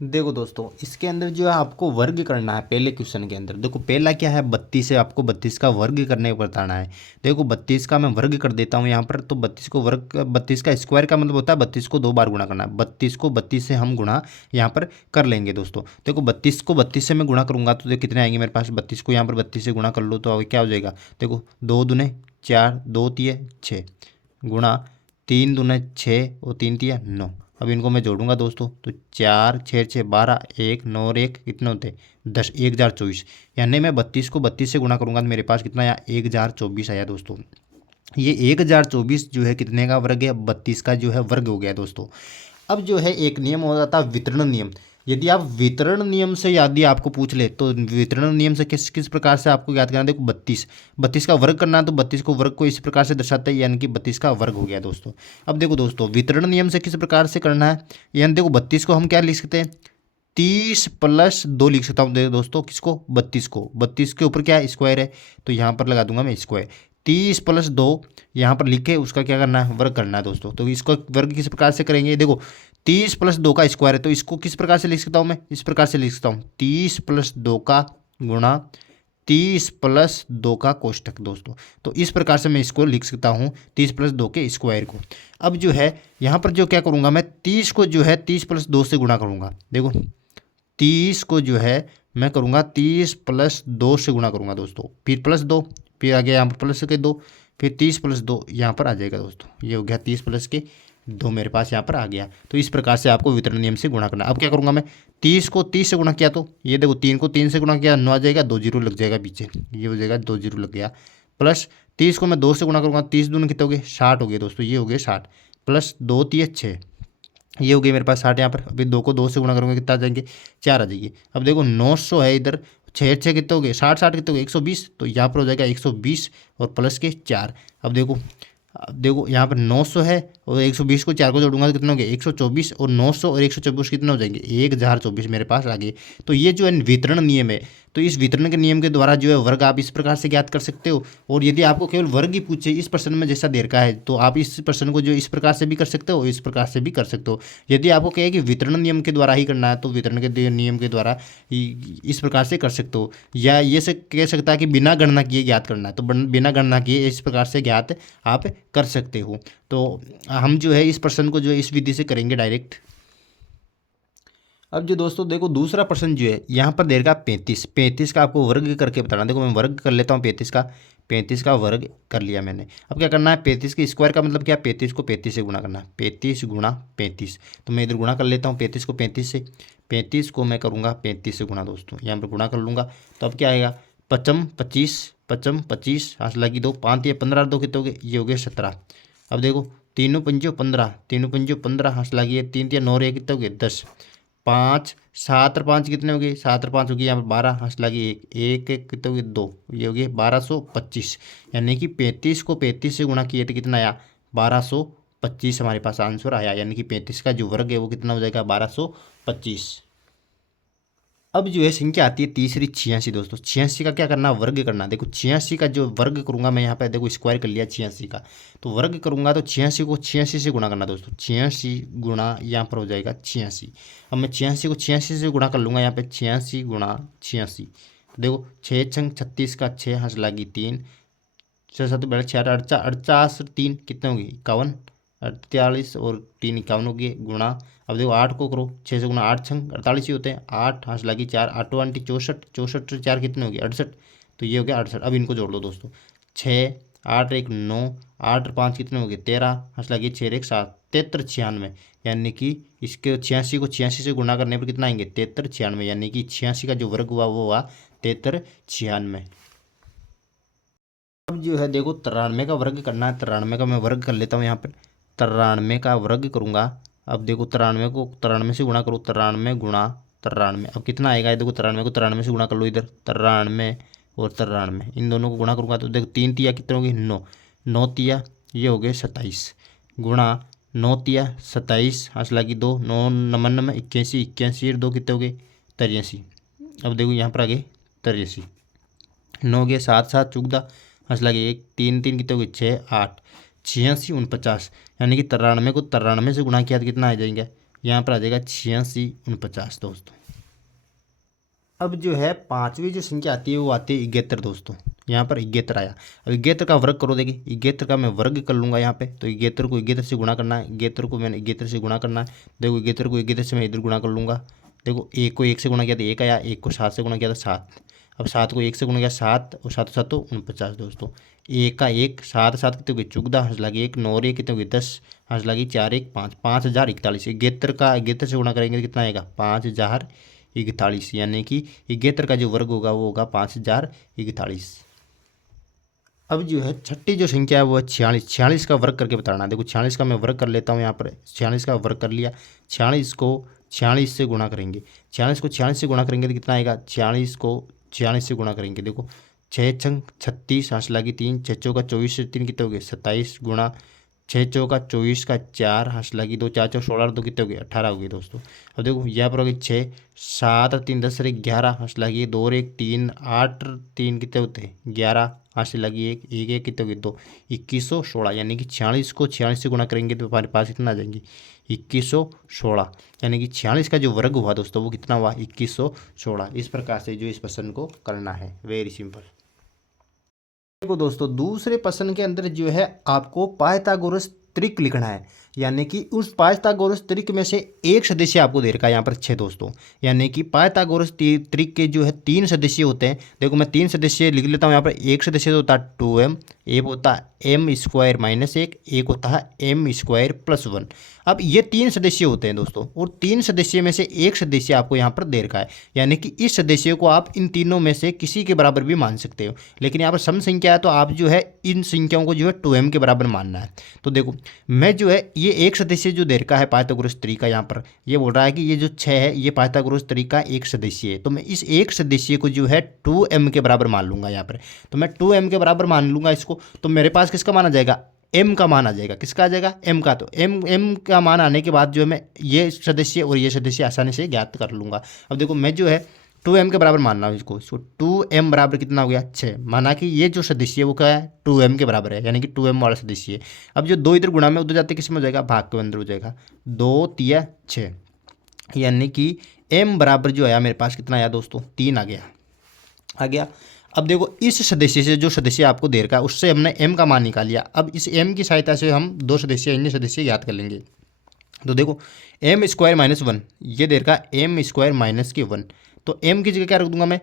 देखो दोस्तों, इसके अंदर जो है आपको वर्ग करना है। पहले क्वेश्चन के अंदर देखो, पहला क्या है, 32 है, आपको 32 का वर्ग करने को बताना है। देखो 32 का मैं वर्ग कर देता हूँ यहाँ पर। तो 32 को वर्ग, 32 का स्क्वायर का मतलब होता है 32 को 2 बार गुणा करना है। 32 को 32 से हम गुणा यहाँ पर कर लेंगे दोस्तों। देखो 32 को 32 से मैं गुणा करूंगा तो देखो कितने आएंगे मेरे पास। 32 को यहाँ पर 32 से गुणा कर लो तो क्या हो जाएगा। देखो 2 दूने 4, 2 तिया 6, गुणा 3 दूने 6 और 3 तिया 9। अब इनको मैं जोड़ूंगा दोस्तों तो 4 6 6 12, 1 9 और 1 कितने होते 10, 1024। यानी मैं 32 को 32 से गुणा करूंगा तो मेरे पास कितना आया 1024 आया दोस्तों। ये 1024 जो है कितने का वर्ग है, 32 का जो है वर्ग हो गया दोस्तों। अब जो है एक नियम हो जाता है वितरण नियम। यदि आप वितरण नियम से यदि आपको पूछ ले तो वितरण नियम से किस किस प्रकार से आपको याद करना है। देखो 32, 32 का वर्ग करना है तो 32 को वर्ग को इस प्रकार से दर्शाते हैं, यानी कि 32 का वर्ग हो गया दोस्तों। अब देखो दोस्तों, वितरण नियम से किस प्रकार से करना है, यानी देखो 32 को हम क्या लिख सकते हैं, 30+2 लिख सकता हूँ। देखो दोस्तों, किसको, 32 को, 32 के ऊपर क्या है स्क्वायर है, तो यहाँ पर लगा दूंगा मैं स्क्वायर। 30+2 यहाँ पर लिखे, उसका क्या करना है, वर्ग करना है दोस्तों। तो इसको वर्ग किस प्रकार से करेंगे, देखो 30+2 का स्क्वायर है तो इसको किस प्रकार से लिख सकता हूँ मैं, इस प्रकार से लिख सकता हूँ 30+2 का गुणा 30+2 का कोष्टक दोस्तों। तो इस प्रकार से मैं इसको लिख सकता हूँ 30+2 के स्क्वायर को। अब जो है यहाँ पर जो क्या करूँगा मैं, 30 को जो है 30+2 से गुणा करूँगा। देखो 30 को जो है मैं करूँगा 30+2 से गुणा करूँगा दोस्तों, फिर +2, फिर आ गया यहाँ पर प्लस के 2, फिर 30+2 यहाँ पर आ जाएगा दोस्तों। ये हो गया 30+2 मेरे पास यहाँ पर आ गया। तो इस प्रकार से आपको वितरण नियम से गुणा करना। अब क्या करूँगा मैं, 30 को 30 से गुणा किया तो ये देखो 3 को 3 से गुणा किया 9 आ जाएगा, 2 जीरो लग जाएगा पीछे, ये हो जाएगा 2 जीरो लग गया। प्लस 30 को मैं 2 से गुणा करूँगा, 30 दूनी कितने हो गए 60 हो गए दोस्तों, ये हो गए 60, प्लस 2 3 6, ये हो गई मेरे पास 60 यहाँ पर। अभी 2 को 2 से गुणा करूँगा कितना आ जाएंगे 4 आ जाएगी। अब देखो 900 है इधर, 6 6 कितने हो गए 60, 60 कितने हो गए 120, तो यहाँ पर हो जाएगा 120 और प्लस के 4। अब देखो यहाँ पर 900 है और 120 को 4 को जोड़ूंगा तो कितने हो गए 124, और 900 और 124 कितने हो जाएंगे 1024 मेरे पास आ गए। तो ये जो है वितरण नियम है, तो इस वितरण के नियम के द्वारा जो है वर्ग आप इस प्रकार से ज्ञात कर सकते हो। और यदि आपको केवल वर्ग ही पूछे इस प्रश्न में जैसा दे रखा है तो आप इस प्रश्न को जो इस प्रकार से भी कर सकते हो, इस प्रकार से भी कर सकते हो। यदि आपको कहे कि वितरण नियम के द्वारा ही करना है तो वितरण के नियम के द्वारा इस प्रकार से कर सकते हो, या ये से कह सकता है कि बिना गणना किए ज्ञात करना है तो बिना गणना किए इस प्रकार से ज्ञात आप कर सकते हो। तो हम जो है इस प्रश्न को जो है इस विधि से करेंगे डायरेक्ट। अब जो दोस्तों देखो दूसरा प्रश्न जो है यहाँ पर देगा 35, 35 का आपको वर्ग करके बताना। देखो मैं वर्ग कर लेता हूँ 35 का, 35 का वर्ग कर लिया मैंने। अब क्या करना है, 35 के स्क्वायर का मतलब क्या, 35 को 35 से गुणा करना है, 35 गुणा 35। तो मैं इधर गुणा कर लेता हूँ 35 को 35 से, 35 को मैं करूँगा 35 से गुणा दोस्तों, यहाँ पर गुणा कर लूँगा। तो अब क्या आएगा, पचम 25, पचम 25, हाथ लगी 2, 5 या 15, 2 कितने हो गए, ये हो गए 17। अब देखो तीनों पंजो 15, तीनों पंजो 15, हाथ लगी 3 या 9 या कितने हो गए 10, 5 7 और 5 कितने हो गए, 7 और 5 हो गई यहाँ पर 12, हंस लगी 1 1 1 कितने हो गए 2, ये हो गए 1225। यानी कि 35 को 35 से गुणा किए तो कितना आया 1225 हमारे पास आंसर आया। यानी कि 35 का जो वर्ग है वो कितना हो जाएगा 1225। अब जो है संख्या आती है तीसरी 86 दोस्तों। 86 का क्या करना, वर्ग करना। देखो 86 का जो वर्ग करूंगा मैं यहाँ पे, देखो स्क्वायर कर लिया 86 का, तो वर्ग करूंगा तो 86 को 86 से गुणा करना दोस्तों, 86 गुणा यहाँ पर हो जाएगा 86। अब मैं 86 को 86 से गुणा कर लूँगा यहाँ पे, 86 गुणा 86। देखो 6 छंग 36 का 6, हंस लागी 3, 6 7 बड़ा 6 48, 3 कितने होगी 51, 48 और 3 51 हो गए गुणा। अब देखो 8 को करो, 6 से गुणा 8 छंग 48 ही होते हैं, 8 हंस लगी 4, 8 आंटी 64, 64 4 कितने हो गए 68, तो ये हो गया 68। अब इनको जोड़ लो दोस्तों, 6 8 1 9, 8 और 5 कितने हो गए 13, हंस लगी 6 1 7, 73 96। यानी कि इसके 86 को 86 से गुणा करने पर कितना आएंगे 73 96, यानी कि 86 का जो वर्ग हुआ वो हुआ 73 96। अब जो है देखो 93 का वर्ग करना है, 93 का मैं वर्ग कर लेता हूँ यहाँ पर, 93 का वर्ग करूँगा। अब देखो 93 को 93 से गुणा करो, 93 गुणा 93, अब कितना आएगा, देखो 93 को 93 से गुणा कर लो इधर, 93 और 93 इन दोनों को गुणा करूँगा तो देखो 3 तिया कितने हो गए 9, 9 तिया ये हो गए 27, गुणा 9 तिया 27, हंस लगी 2, 9 नमन में 81, 81 2 कितने हो गए 83। अब देखो यहाँ पर आ गए 83, 9 गए 7 7 चुगदा, हंस लगे 1 3 3 कितने हो गए 6 8, 86 49। यानी कि 93 को 93 से गुणा किया तो कितना आ जाएंगे यहाँ पर आ जाएगा 86 49 दोस्तों। अब जो है पांचवी जो संख्या आती है वो आती है 71 दोस्तों। यहाँ पर 71 आया। अब 71 का वर्ग करो, देखिए 71 का मैं वर्ग कर लूँगा यहाँ पे। तो 71 को 71 से गुणा करना है, 71 को मैंने 71 से गुणा करना है। देखो 71 को 71 से मैं इधर गुणा कर लूँगा। देखो 1 को 1 से गुणा किया तो 1 आया, 1 को 7 से गुणा किया तो 7। अब 7 को 1 से गुणा किया 7 और 7 7 तो 49 दोस्तों। 1 का 1 7 7 कितने हो गए 14, हंस लगी 1 9 1 कितने हो गए 10, हंस लगी 4 1 5 5041। 71 का 71 से गुणा करेंगे तो कितना आएगा 5041, यानी कि 71 का जो वर्ग होगा वो होगा 5041। अब जो है छठी जो संख्या है वो है 46। 46 का वर्ग करके बताना है। देखो 46 का मैं वर्ग कर लेता हूँ यहाँ पर। 46 का वर्ग कर लिया। 46 को 46 से गुणा करेंगे। 46 को 46 से गुणा करेंगे तो कितना आएगा 46 को 46 से गुणा करेंगे। देखो 6 छंग 36, हंस लगी 3, 6 चौका 24 से 3 कितने हो गए 27 गुणा 6 चौका 24 का 4, हंस लगी 2, 4 चौक 16 2 कितने हो गए 18 हो गए दोस्तों। अब देखो यहाँ पर हो गए 6 7 3 10 11, हंस लगी 2 और 1 3 8 3 कितने होते हैं 11, हंस लगी 1 1 1 कितने हो गए 2 2116, यानी कि 46 को 46 से गुणा करेंगे तो हमारे पास कितना आ जाएंगे 2116, यानी कि 46 का जो वर्ग हुआ दोस्तों वो कितना हुआ 2116। इस प्रकार से जो इस प्रश्न को करना है, वेरी सिंपल। देखो दोस्तों दूसरे प्रश्न के अंदर जो है आपको पाइथागोरस त्रिक लिखना है, यानी कि उस पाइथागोरस त्रिक में से एक सदस्य आपको दे रखा है यहाँ पर 6 दोस्तों। यानी कि पाइथागोरस त्रिक के जो है 3 सदस्य होते हैं। देखो मैं 3 सदस्य लिख लेता हूँ यहाँ पर। एक सदस्य होता है 2m, एक होता है m स्क्वायर माइनस 1, एक होता है m स्क्वायर प्लस 1। अब ये 3 सदस्य होते हैं दोस्तों, और 3 सदस्य में से एक सदस्य आपको यहाँ पर दे रखा है, यानी कि इस सदस्य को आप इन तीनों में से किसी के बराबर भी मान सकते हो। लेकिन यहाँ पर सम संख्या है तो आप जो है इन संख्याओं को जो है 2m के बराबर मानना है। तो देखो मैं जो है ये एक सदस्य जो दे रखा है पाइथागोरस त्रिक का, यहाँ पर ये बोल रहा है कि ये जो 6 है ये पाइथागोरस त्रिक का एक सदस्य है। तो मैं इस एक सदस्य को जो है 2m के बराबर मान लूंगा यहाँ पर। तो मैं 2m के बराबर मान लूंगा इसको, तो मेरे पास किसका मान आ जाएगा m का मान आ जाएगा। किसका आ जाएगा m का। तो m का मान आने के बाद जो है मैं ये सदस्य और ये सदस्य आसानी से ज्ञात कर लूँगा। अब देखो मैं जो है 2m के बराबर मानना है इसको। 2m बराबर कितना हो गया 6, माना कि ये जो सदस्य है वो क्या है 2m के बराबर है, यानी कि 2m वाला सदस्य है। अब जो 2 इधर गुणा में उधर जाते किस में हो जाएगा भाग के अंदर हो जाएगा 2 3 6, यानी कि m बराबर जो आया मेरे पास कितना आया दोस्तों 3 आ गया। अब देखो इस सदस्य से जो सदस्य आपको दे रखा है उससे हमने m का मान निकाल लिया। अब इस m की सहायता से हम दो सदस्य अन्य सदस्य याद कर लेंगे। तो देखो m स्क्वायर माइनस 1 ये दे रखा है m स्क्वायर माइनस के 1, तो m की जगह क्या रख दूंगा मैं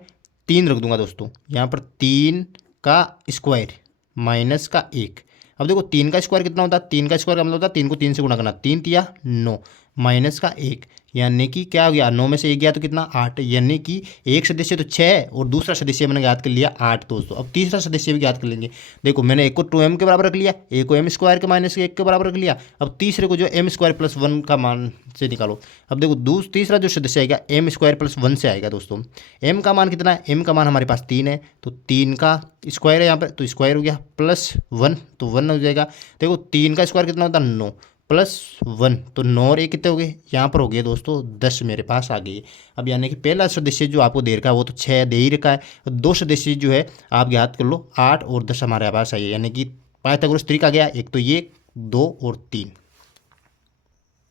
3 रख दूंगा दोस्तों। यहाँ पर 3 का स्क्वायर माइनस का 1। अब देखो 3 का स्क्वायर कितना होता है, 3 का स्क्वायर का मतलब होता है 3 को 3 से गुणा करना, 3 तिया 9 माइनस का 1, यानी कि क्या हो गया 9 में से 1 गया तो कितना 8, यानी कि एक सदस्य तो 6 है और दूसरा सदस्य मैंने याद कर लिया 8 दोस्तों। अब तीसरा सदस्य भी याद कर लेंगे। देखो मैंने एक को 2m के बराबर रख लिया, एक को m स्क्वायर के माइनस 1 के बराबर रख लिया। अब तीसरे को जो m स्क्वायर प्लस 1 का मान से निकालो। अब देखो तीसरा जो सदस्य आएगा m स्क्वायर प्लस 1 से आएगा दोस्तों। m का मान कितना है, m का मान हमारे पास 3 है, तो 3 का स्क्वायर है यहाँ पर, तो स्क्वायर हो गया प्लस 1 तो 1 हो जाएगा। देखो 3 का स्क्वायर कितना होता है 9 प्लस 1, तो 9 और 1 कितने हो गए यहाँ पर हो गए दोस्तों 10 मेरे पास आ गए। अब यानी कि पहला सदस्य जो आपको दे रखा है वो तो 6 दे ही रखा है, दो सदस्य जो है आप याद कर लो 8 और 10 हमारे पास आई है, यानी कि पाइथागोरस त्रिक आ गया। एक तो ये 2 और 3।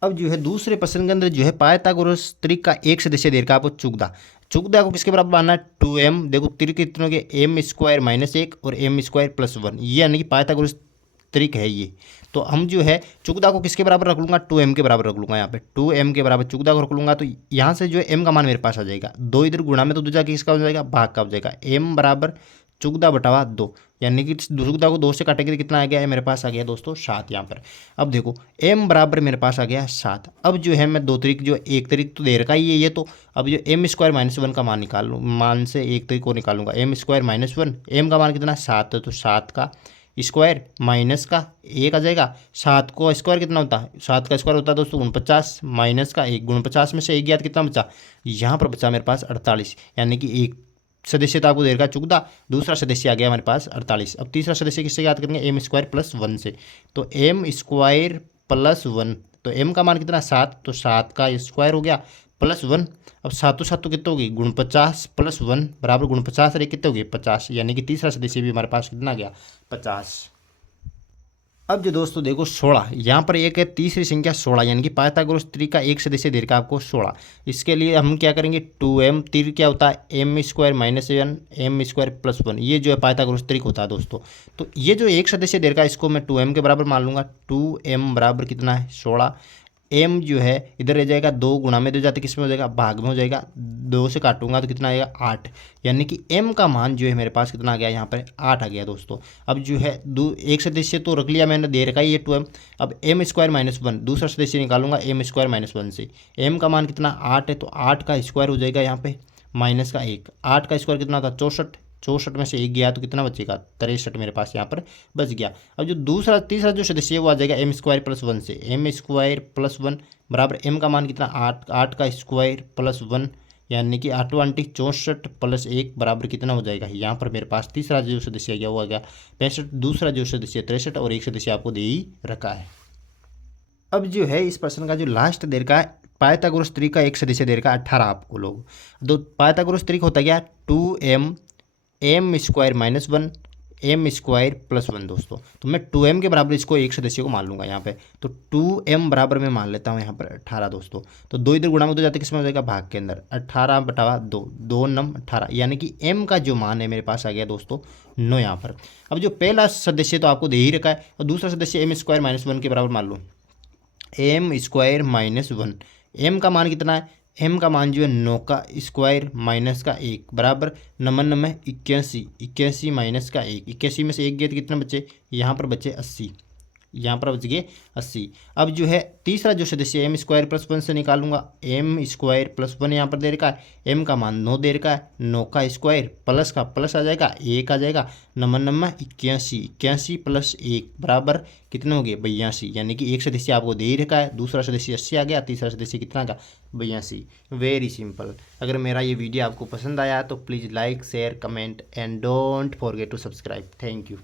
अब जो है दूसरे प्रश्न के अंदर जो है पाइथागोरस त्रिक का एक सदस्य दे रखा है आपको चुगदा को किसके बराबर मानना है 2m। देखो त्रिक कितने हो गए m स्क्वायर माइनस 1 और m स्क्वायर प्लस 1, ये यानी कि पाइथागोरस त्रिक है ये। तो हम जो है चुगदा को किसके बराबर रख लूँगा 2m के बराबर रख लूँगा। यहाँ पे 2m के बराबर चुगदा को रख लूँगा, तो यहाँ से जो है m का मान मेरे पास आ जाएगा 2 इधर गुणा में तो दूसरा किसका हो जाएगा भाग का हो जाएगा m बराबर चुगदा बटावा 2, यानी कि चुगदा को 2 से काटेंगे तो कितना आ गया है मेरे पास आ गया दोस्तों 7 यहाँ पर। अब देखो m बराबर मेरे पास आ गया 7। अब जो है मैं दो तरीक जो एक तरीक तो दे रखा ही है ये, तो अब जो m स्क्वायर माइनस 1 का मान निकाल लूँ, मान से एक तरीक को निकालूंगा m स्क्वायर माइनस 1, m का मान कितना 7 है, तो 7 का स्क्वायर माइनस का 1 आ जाएगा। 7 को स्क्वायर कितना होता है, 7 का स्क्वायर होता है दोस्तों 49 माइनस का 1, 49 में से 1 गया तो कितना बचा, यहाँ पर बचा मेरे पास 48, यानी कि एक सदस्य तो आपको दे रखा चुगदा, दूसरा सदस्य आ गया हमारे पास 48। अब तीसरा सदस्य किससे याद करेंगे m स्क्वायर प्लस 1 से, तो m स्क्वायर प्लस 1, तो m का मान कितना 7, तो 7 का स्क्वायर हो गया प्लस 1। अब 7 तो कितने हो गई 49 प्लस 1 बराबर 49 और 1 कितने हो गए 50, यानी कि तीसरा सदस्य भी हमारे पास कितना आ गया 50। अब जो दोस्तों देखो 16, यहाँ पर एक है तीसरी संख्या 16, यानी कि पाइथागोरस त्रिक का एक सदस्य दीर्घ आपको 16। इसके लिए हम क्या करेंगे, 2m तीर क्या होता है m square minus 1 m square plus 1, ये जो है पाइथागोरस त्रिक होता है दोस्तों। तो ये जो एक सदस्य दीर्घ है इसको मैं 2m के बराबर मान लूँगा। 2m बराबर कितना है 16। एम जो है इधर रह जाएगा, 2 गुणा में दे जाते किस में हो जाएगा, भाग में हो जाएगा। 2 से काटूंगा तो कितना आएगा 8, यानी कि एम का मान जो है मेरे पास कितना आ गया, यहाँ पर 8 आ गया दोस्तों। अब जो है एक सदस्य तो रख लिया मैंने, दे रखा है ये 2m। अब एम स्क्वायर माइनस 1 दूसरा सदस्य निकालूंगा एम स्क्वायर माइनस 1 से। एम का मान कितना 8 है, तो 8 का स्क्वायर हो जाएगा यहाँ पे माइनस का 1। 8 का स्क्वायर कितना था 64, 64 में से 1 गया तो कितना बचेगा 63 मेरे पास यहाँ पर बच गया। अब जो तीसरा जो सदस्य है वो आ जाएगा एम स्क्वायर प्लस 1 से। एम स्क्वायर प्लस 1 बराबर एम का मान कितना 8, 8 का स्क्वायर प्लस 1, यानी कि 8 20 64 प्लस 1 बराबर कितना हो जाएगा, यहाँ पर मेरे पास तीसरा जो सदस्य आ गया वो आ गया 65, दूसरा जो सदस्य 63 और एक सदस्य आपको दे ही रखा है। अब जो है इस प्रश्न का जो लास्ट दे रखा है, पाइथागोरस त्रिक का एक सदस्य दे रखा है 18 आपको लोग। तो पाइथागोरस त्रिक होता गया 2m m square minus 1 m square plus 1 दोस्तों। तो मैं 2m के बराबर इसको एक सदस्य को मान लूंगा यहाँ पे। तो 2m बराबर मैं मान लेता हूँ यहाँ पर 18 दोस्तों। तो 2 इधर गुणा में 2 जाते किस में हो जाएगा, भाग के अंदर। 18 बटा 2, 2 9 18, यानी कि m का जो मान है मेरे पास आ गया दोस्तों 9 यहाँ पर। अब जो पहला सदस्य तो आपको दे ही रखा है, और दूसरा सदस्य एम स्क्वायर माइनस 1 के बराबर मान लो। एम स्क्वायर माइनस 1, एम का मान कितना है, एम का मान जो है 9 का स्क्वायर माइनस का 1 बराबर 9 में 81, 81 माइनस का 1, 81 में से 1 गया तो कितना बचे, यहाँ पर बचे 80, यहाँ पर बच गए 80। अब जो है तीसरा जो सदस्य एम स्क्वायर प्लस 1 से निकालूंगा। एम स्क्वायर प्लस 1 यहाँ पर दे रखा है, एम का मान 9 दे रखा है, 9 का स्क्वायर प्लस का प्लस आ जाएगा 1 आ जाएगा, 9 81, 81 प्लस 1 बराबर कितने हो गए 82, यानी कि एक सदस्य आपको दे ही रखा है, दूसरा सदस्य 80 आ गया, तीसरा सदस्य कितना का 82। Very simple. अगर मेरा ये वीडियो आपको पसंद आया तो please like share comment and don't forget to subscribe. Thank you.